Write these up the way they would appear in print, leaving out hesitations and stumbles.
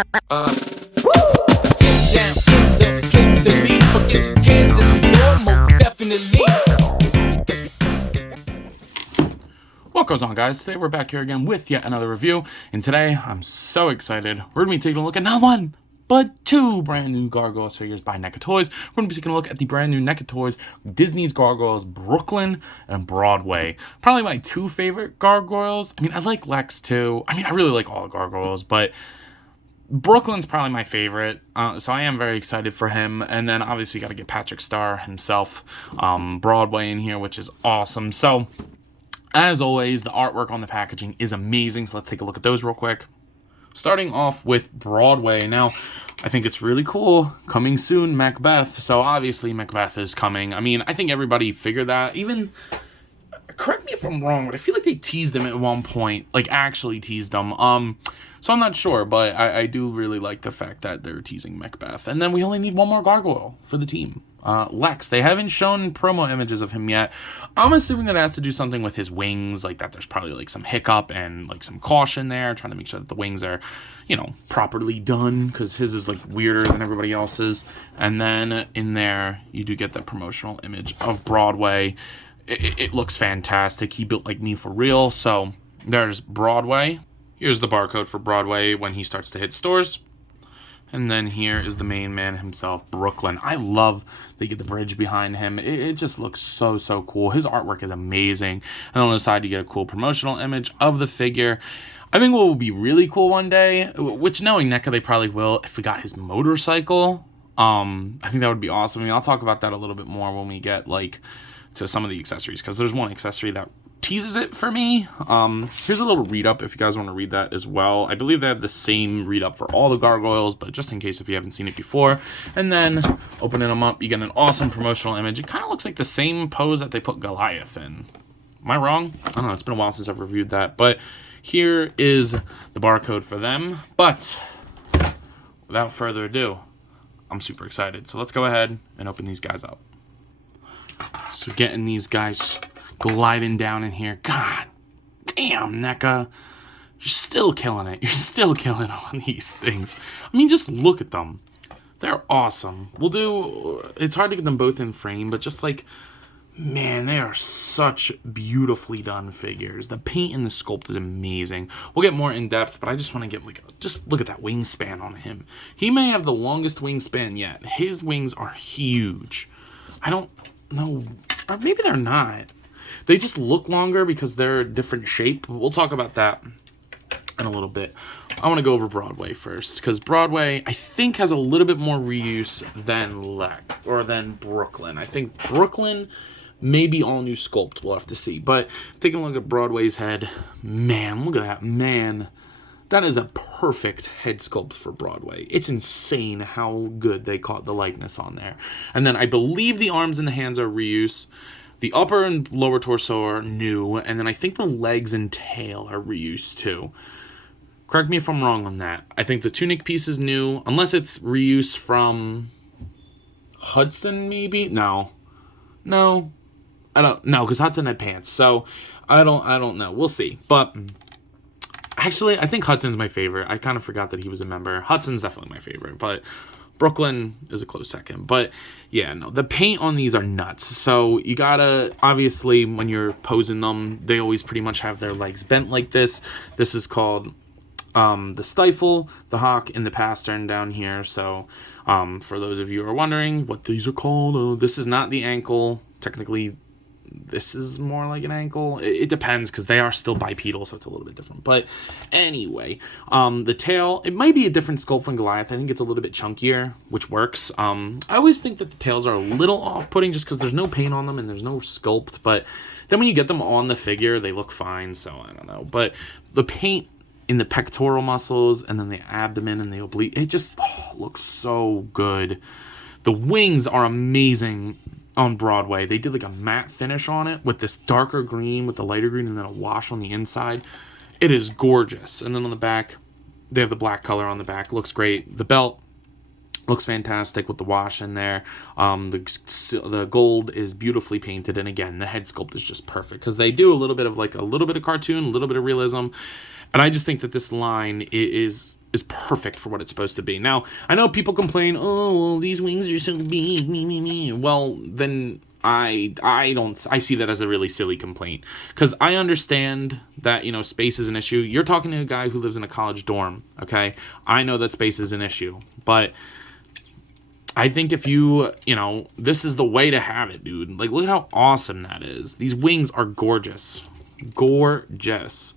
Down in the place to be. Forget your cares and the more, most definitely. What goes on, guys? Today we're back here again with yet another review, and today I'm so excited. We're going to be taking a look at not one, but two brand new Gargoyles figures by Neca Toys. We're going to be taking a look at the brand new Neca Toys Disney's Gargoyles Brooklyn and Broadway. Probably my two favorite Gargoyles. I mean, I like Lex too. I mean, I really like all the Gargoyles, but Brooklyn's probably my favorite, so I am very excited for him. And then obviously you got to get Patrick Star himself, Broadway in here, which is awesome. So as always, the artwork on the packaging is amazing, so let's take a look at those real quick. Starting off with Broadway. Now, I think it's really cool. Coming soon, Macbeth. So obviously Macbeth is coming. I mean, I think everybody figured that. Even, correct me if I'm wrong, but I feel like they teased him at one point. Like, actually teased him. So I'm not sure, but I do really like the fact that they're teasing Macbeth. And then we only need one more gargoyle for the team. Lex. They haven't shown promo images of him yet. I'm assuming that it has to do something with his wings, like that there's probably like some hiccup and like some caution there, trying to make sure that the wings are, you know, properly done, because his is like weirder than everybody else's. And then in there, you do get that promotional image of Broadway. It looks fantastic. He built like me for real. So there's Broadway. Here's the barcode for Broadway when he starts to hit stores. And then here is the main man himself, Brooklyn. I love they get the bridge behind him. It just looks so, so cool. His artwork is amazing. And on the side, you get a cool promotional image of the figure. I think what will be really cool one day, which knowing NECA, they probably will, if we got his motorcycle. I think that would be awesome. I mean, I'll talk about that a little bit more when we get, like, to some of the accessories, because there's one accessory that teases it for me. Here's a little read up if you guys want to read that as well. I believe they have the same read up for all the Gargoyles, but just in case if you haven't seen it before. And then opening them up, you get an awesome promotional image. It kind of looks like the same pose that they put Goliath in. Am I wrong? I don't know. It's been a while since I've reviewed that, but here is the barcode for them. But without further ado, I'm super excited. So let's go ahead and open these guys up. So getting these guys gliding down in here. God damn, NECA. You're still killing it. You're still killing it on these things. I mean, just look at them. They're awesome. We'll do... It's hard to get them both in frame, but just like... Man, they are such beautifully done figures. The paint and the sculpt is amazing. We'll get more in depth, but I just want to get like... Just look at that wingspan on him. He may have the longest wingspan yet. His wings are huge. I don't know... Or maybe they're not. They just look longer because they're a different shape. We'll talk about that in a little bit. I want to go over Broadway first, because Broadway, I think, has a little bit more reuse than Brooklyn. I think Brooklyn may be all new sculpt. We'll have to see. But taking a look at Broadway's head, man, look at that. Man, that is a perfect head sculpt for Broadway. It's insane how good they caught the likeness on there. And then I believe the arms and the hands are reuse. The upper and lower torso are new, and then I think the legs and tail are reused too. Correct me if I'm wrong on that. I think the tunic piece is new, unless it's reuse from Hudson, maybe? No, I don't know, because Hudson had pants, so I don't know. We'll see. But actually, I think Hudson's my favorite. I kind of forgot that he was a member. Hudson's definitely my favorite, but Brooklyn is a close second. But yeah, no, the paint on these are nuts. So you gotta, obviously, when you're posing them, they always pretty much have their legs bent like this. This is called the stifle, the hawk, and the pastern down here. So for those of you who are wondering what these are called, this is not the ankle. Technically, this is more like an ankle. It depends, because they are still bipedal, so it's a little bit different. But anyway, the tail, it might be a different sculpt from Goliath. I think it's a little bit chunkier, which works. I always think that the tails are a little off-putting just because there's no paint on them and there's no sculpt. But then when you get them on the figure, they look fine, so I don't know. But the paint in the pectoral muscles and then the abdomen and the oblique, it just looks so good. The wings are amazing on Broadway. They did like a matte finish on it with this darker green with the lighter green and then a wash on the inside. It is gorgeous. And then on the back, they have the black color on the back. Looks great. The belt looks fantastic with the wash in there. The gold is beautifully painted, and again, the head sculpt is just perfect because they do a little bit of cartoon, a little bit of realism, and I just think that this line is is perfect for what it's supposed to be. Now, I know people complain, oh, well, these wings are so big, me. Well, then I see that as a really silly complaint, because I understand that, you know, space is an issue. You're talking to a guy who lives in a college dorm, okay? I know that space is an issue, but I think if you know, this is the way to have it, dude. Like, look at how awesome that is. These wings are gorgeous. Gorgeous.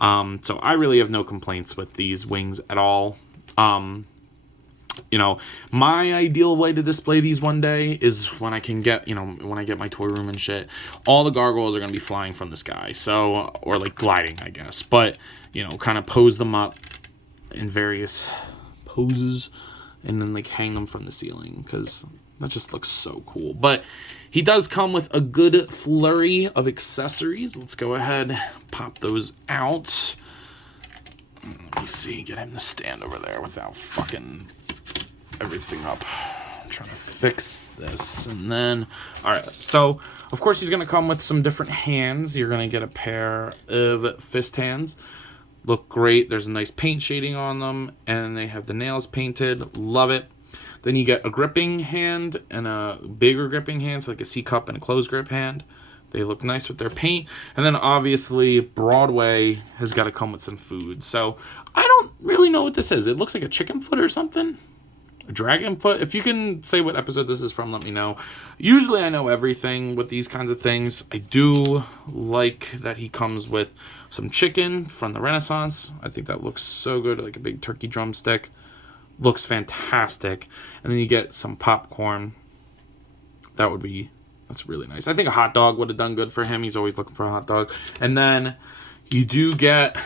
So I really have no complaints with these wings at all. You know, my ideal way to display these one day is when I can get, you know, when I get my toy room and shit, all the gargoyles are going to be flying from the sky. So, or like gliding, I guess. But, you know, kind of pose them up in various poses and then like hang them from the ceiling, because that just looks so cool. But he does come with a good flurry of accessories. Let's go ahead, pop those out. Let me see, get him to stand over there without fucking everything up. I'm trying to fix this. And then, all right, so of course he's gonna come with some different hands. You're gonna get a pair of fist hands. Look great. There's a nice paint shading on them, and they have the nails painted. Love it. Then you get a gripping hand and a bigger gripping hand, so like a C cup and a closed grip hand. They look nice with their paint. And then obviously Broadway has got to come with some food. So I don't really know what this is. It looks like a chicken foot or something. A dragon foot. If you can say what episode this is from, let me know. Usually I know everything with these kinds of things. I do like that he comes with some chicken from the Renaissance. I think that looks so good, like a big turkey drumstick. Looks fantastic. And then you get some popcorn. That's really nice. I think a hot dog would have done good for him. He's always looking for a hot dog. And then you do get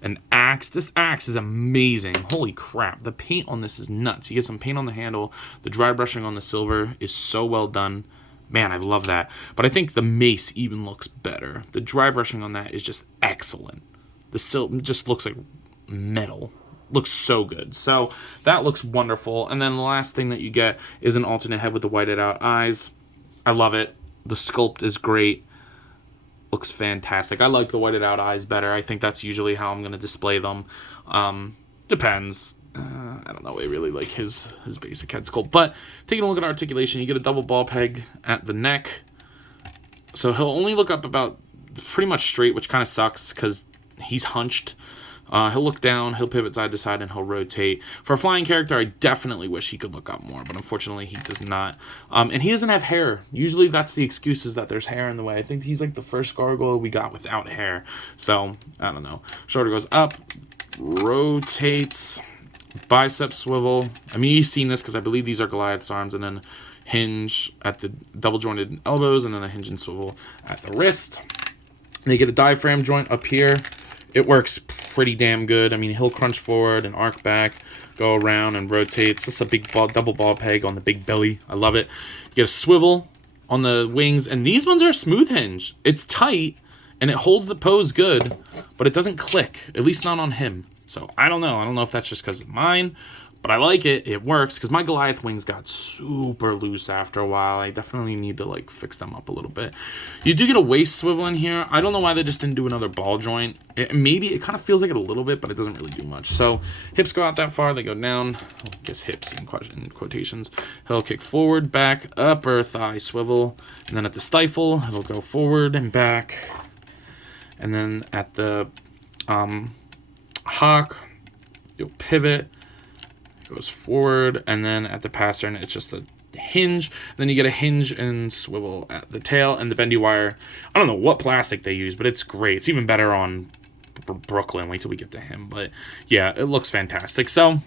an axe. This axe is amazing. Holy crap. The paint on this is nuts. You get some paint on the handle. The dry brushing on the silver is so well done. Man, I love that. But I think the mace even looks better. The dry brushing on that is just excellent. The silver just looks like metal. Looks so good. So that looks wonderful. And then the last thing that you get is an alternate head with the whited out eyes. I love it. The sculpt is great. Looks fantastic. I like the whited out eyes better. I think that's usually how I'm going to display them. Depends. I don't know. I really like his basic head sculpt. But taking a look at articulation, you get a double ball peg at the neck. So he'll only look up about pretty much straight, which kind of sucks because he's hunched. He'll look down, he'll pivot side to side, and he'll rotate. For a flying character, I definitely wish he could look up more, but unfortunately he does not. And he doesn't have hair. Usually that's the excuse, is that there's hair in the way. I think he's like the first gargoyle we got without hair. So, I don't know. Shoulder goes up, rotates, bicep swivel. I mean, you've seen this because I believe these are Goliath's arms, and then hinge at the double jointed elbows, and then a hinge and swivel at the wrist. They get a diaphragm joint up here. It works pretty damn good. I mean, he'll crunch forward and arc back, go around and rotates. That's a big double ball peg on the big belly. I love it. You get a swivel on the wings, and these ones are smooth hinge. It's tight, and it holds the pose good, but it doesn't click, at least not on him. So I don't know. I don't know if that's just because of mine, but I like it. It works, because my Goliath wings got super loose after a while. I definitely need to, like, fix them up a little bit. You do get a waist swivel in here. I don't know why they just didn't do another ball joint. Maybe it kind of feels like it a little bit, but it doesn't really do much. So hips go out that far. They go down. I guess hips in quotations. He'll kick forward, back, upper thigh swivel. And then at the stifle, it'll go forward and back. And then at the hock, you'll pivot. Goes forward, and then at the pastern it's just a hinge. Then you get a hinge and swivel at the tail, and the bendy wire, I don't know what plastic they use, but it's great. It's even better on Brooklyn. Wait till we get to him. But yeah, it looks fantastic. So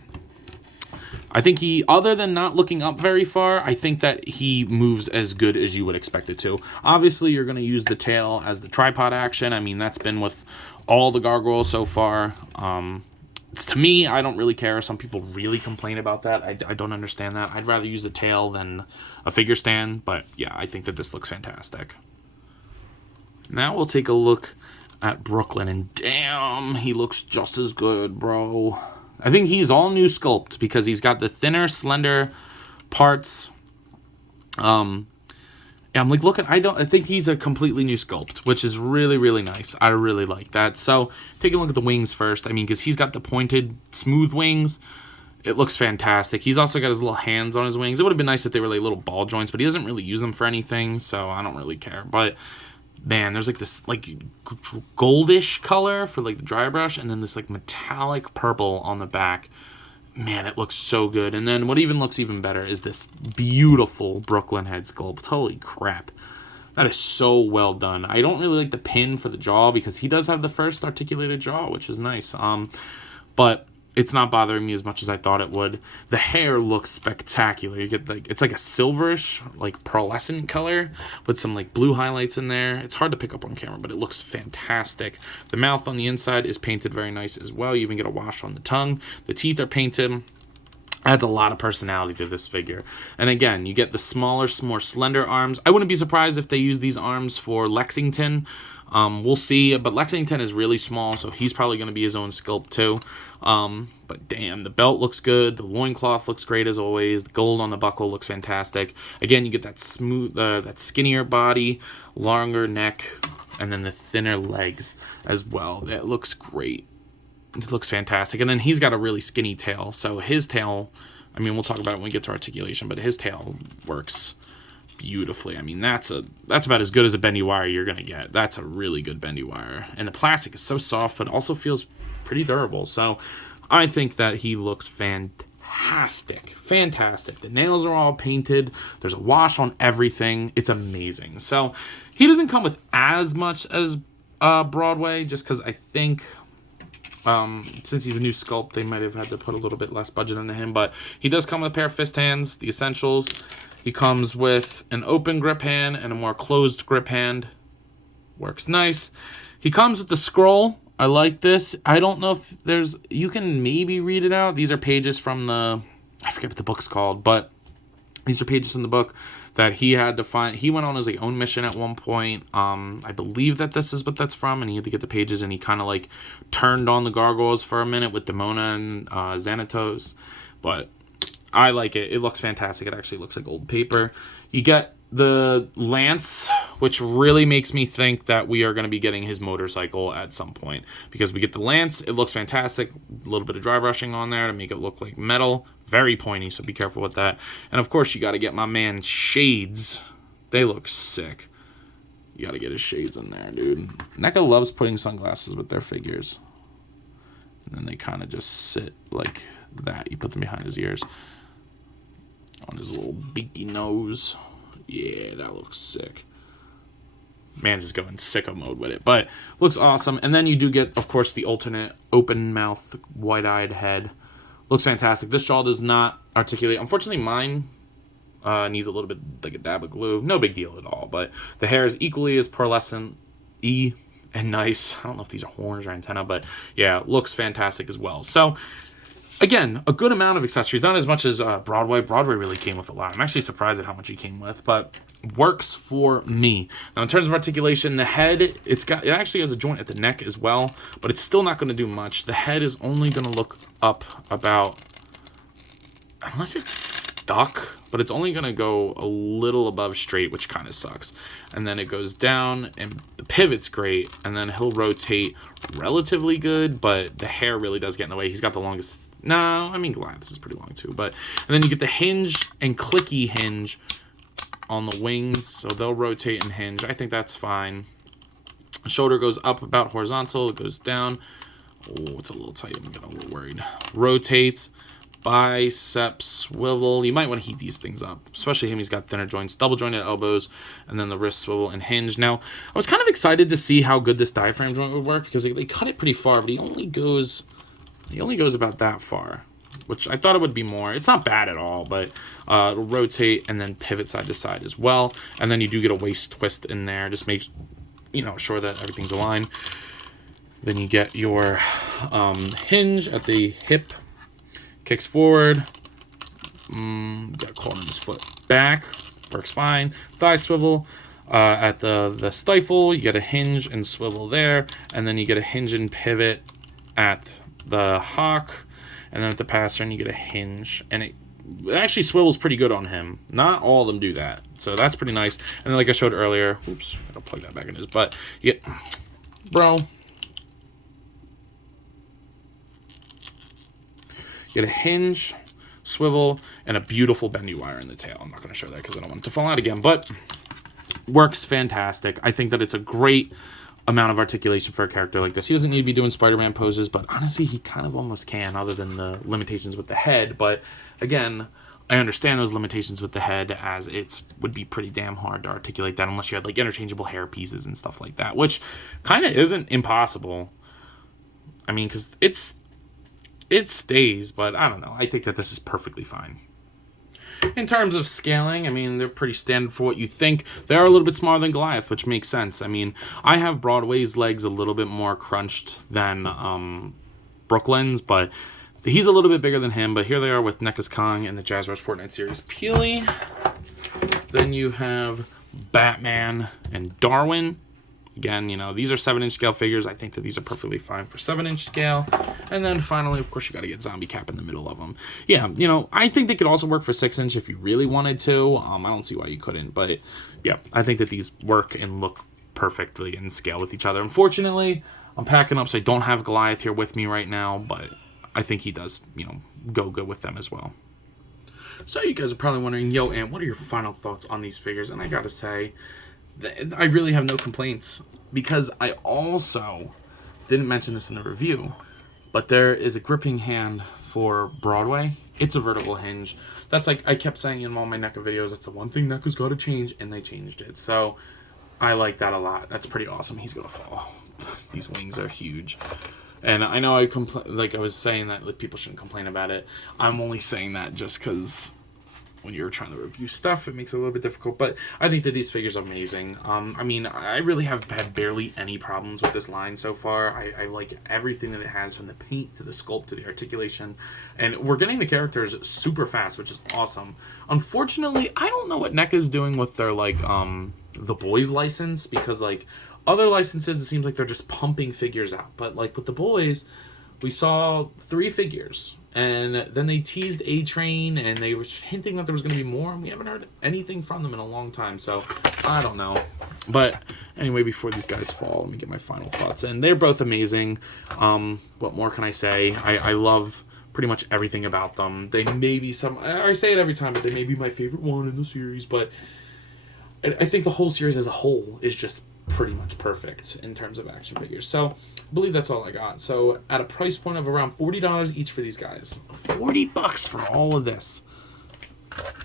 I think he, other than not looking up very far, I think that he moves as good as you would expect it to. Obviously you're going to use the tail as the tripod action. I mean, that's been with all the gargoyles so far. To me, I don't really care. Some people really complain about that. I don't understand that. I'd rather use a tail than a figure stand. But yeah, I think that this looks fantastic. Now we'll take a look at Brooklyn. And damn, he looks just as good, bro. I think he's all new sculpt because he's got the thinner, slender parts. And I'm like looking, I think he's a completely new sculpt, which is really, really nice. I really like that. So taking a look at the wings first. I mean, because he's got the pointed, smooth wings. It looks fantastic. He's also got his little hands on his wings. It would have been nice if they were like little ball joints, but he doesn't really use them for anything, so I don't really care. But man, there's like this like goldish color for like the dry brush, and then this like metallic purple on the back. Man, it looks so good. And then what even looks even better is this beautiful Brooklyn head sculpt. Holy crap. That is so well done. I don't really like the pin for the jaw because he does have the first articulated jaw, which is nice. But it's not bothering me as much as I thought it would. The hair looks spectacular. You get like, it's like a silverish, like pearlescent color with some like blue highlights in there. It's hard to pick up on camera, but it looks fantastic. The mouth on the inside is painted very nice as well. You even get a wash on the tongue. The teeth are painted. Adds a lot of personality to this figure. And again, you get the smaller, more slender arms. I wouldn't be surprised if they use these arms for Lexington. We'll see, but Lexington is really small, so he's probably going to be his own sculpt too. But damn, the belt looks good. The loincloth looks great as always. The gold on the buckle looks fantastic. Again, you get that smooth, that skinnier body, longer neck, and then the thinner legs as well. That looks great. It looks fantastic. And then he's got a really skinny tail. So his tail, I mean, we'll talk about it when we get to articulation, but his tail works beautifully. I mean, that's about as good as a bendy wire you're going to get. That's a really good bendy wire. And the plastic is so soft, but also feels pretty durable. So I think that he looks fantastic. Fantastic. The nails are all painted. There's a wash on everything. It's amazing. So he doesn't come with as much as Broadway, just because I think... since he's a new sculpt, they might have had to put a little bit less budget into him, but he does come with a pair of fist hands, the essentials. He comes with an open grip hand and a more closed grip hand. Works nice. He comes with the scroll. I like this. I don't know if there's, you can maybe read it out. These are pages from the, I forget what the book's called, but these are pages from the book that he had to find. He went on his like, own mission at one point. I believe that this is what that's from, and he had to get the pages, and he kind of like turned on the gargoyles for a minute with Demona and Xanatos. But I like it. It looks fantastic. It actually looks like old paper. You get the lance, which really makes me think that we are going to be getting his motorcycle at some point, because we get the lance. It looks fantastic. A little bit of dry brushing on there to make it look like metal. Very pointy, so be careful with that. And of course, you got to get my man's shades. They look sick. You got to get his shades in there, dude. Neca loves putting sunglasses with their figures. And then they kind of just sit like that. You put them behind his ears. On his little beaky nose. Yeah, that looks sick. Man's just going sicko mode with it. But looks awesome. And then you do get, of course, the alternate open mouth, wide-eyed head. Looks fantastic. This jaw does not articulate. Unfortunately, mine needs a little bit like a dab of glue. No big deal at all. But the hair is equally as pearlescent-y and nice. I don't know if these are horns or antenna, but yeah, looks fantastic as well. So again, a good amount of accessories. Not as much as Broadway. Broadway really came with a lot. I'm actually surprised at how much he came with, but works for me. Now, in terms of articulation, the head, it actually has a joint at the neck as well, but it's still not going to do much. The head is only going to look up about, unless it's stuck, but it's only going to go a little above straight, which kind of sucks. And then it goes down, and the pivot's great, and then he'll rotate relatively good, but the hair really does get in the way. He's got the longest. No, I mean, Goliath is pretty long too, but, and then you get the hinge and clicky hinge on the wings, so they'll rotate and hinge. I think that's fine. The shoulder goes up about horizontal, it goes down. Oh, it's a little tight, I'm getting a little worried. Rotates, bicep swivel. You might want to heat these things up, especially him. He's got thinner joints, double jointed elbows, and then the wrist swivel and hinge. Now, I was kind of excited to see how good this diaphragm joint would work, because they cut it pretty far, but he only goes about that far, which I thought it would be more. It's not bad at all, but it'll rotate and then pivot side to side as well. And then you do get a waist twist in there. Just make, sure that everything's aligned. Then you get your hinge at the hip, kicks forward. Got a claw in his foot back, works fine. Thigh swivel. At the stifle, you get a hinge and swivel there, and then you get a hinge and pivot at the hock, and then at the pastern you get a hinge, and it actually swivels pretty good on him. Not all of them do that. So that's pretty nice. And then like I showed earlier, oops, I'll plug that back in his butt. You get, bro, you get a hinge, swivel, and a beautiful bendy wire in the tail. I'm not going to show that because I don't want it to fall out again, but works fantastic. I think that it's a great amount of articulation for a character like this. He doesn't need to be doing Spider-Man poses, but honestly, he kind of almost can, other than the limitations with the head. But again, I understand those limitations with the head, as it would be pretty damn hard to articulate that unless you had like interchangeable hair pieces and stuff like that, which kind of isn't impossible. I mean, because it stays, but I don't know. I think that this is perfectly fine. In terms of scaling, I mean, they're pretty standard for what you think. They are a little bit smaller than Goliath, which makes sense. I mean, I have Broadway's legs a little bit more crunched than Brooklyn's, but he's a little bit bigger than him. But here they are with Neca's Kong and the Jazz Rush Fortnite series Peely. Then you have Batman and Darwin. Again, you know, these are 7-inch scale figures. I think that these are perfectly fine for 7-inch scale. And then finally, of course, you got to get Zombie Cap in the middle of them. Yeah, you know, I think they could also work for 6-inch if you really wanted to. I don't see why you couldn't. But yeah, I think that these work and look perfectly in scale with each other. Unfortunately, I'm packing up, so I don't have Goliath here with me right now. But I think he does, you know, go good with them as well. So you guys are probably wondering, yo, Ant, what are your final thoughts on these figures? And I got to say, I really have no complaints, because I also didn't mention this in the review, but there is a gripping hand for Broadway. It's a vertical hinge. That's like I kept saying in all my NECA videos, that's the one thing NECA's got to change, and they changed it. So I like that a lot. That's pretty awesome. He's going to fall. These wings are huge. And I know I was saying that like, people shouldn't complain about it. I'm only saying that just because when you're trying to review stuff, it makes it a little bit difficult, but I think that these figures are amazing. I mean, I really have had barely any problems with this line so far. I like everything that it has, from the paint to the sculpt to the articulation, and we're getting the characters super fast, which is awesome. Unfortunately, I don't know what NECA is doing with their like the boys license, because like other licenses, it seems like they're just pumping figures out, but like with the boys, we saw 3 figures. And then they teased A-Train, and they were hinting that there was going to be more, and we haven't heard anything from them in a long time, so I don't know. But anyway, before these guys fall, let me get my final thoughts. And they're both amazing. What more can I say? I love pretty much everything about them. They may be I say it every time, but they may be my favorite one in the series, but I think the whole series as a whole is just pretty much perfect in terms of action figures. So I believe that's all I got. So at a price point of around $40 each for these guys, $40 for all of this.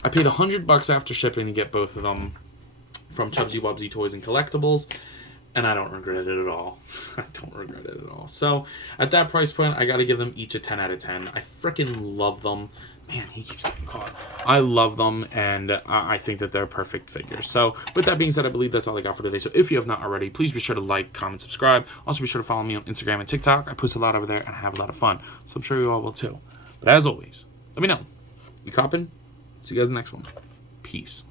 I paid $100 after shipping to get both of them from Chubsy Wubsy Toys and Collectibles, and I don't regret it at all. I don't regret it at all. So at that price point, I got to give them each a 10 out of 10. I freaking love them. Man, he keeps getting caught. I love them, and I think that they're perfect figures. So with that being said, I believe that's all I got for today. So if you have not already, please be sure to like, comment, subscribe. Also be sure to follow me on Instagram and TikTok. I post a lot over there, and I have a lot of fun. So I'm sure you all will too. But as always, let me know. You coppin'? See you guys in the next one. Peace.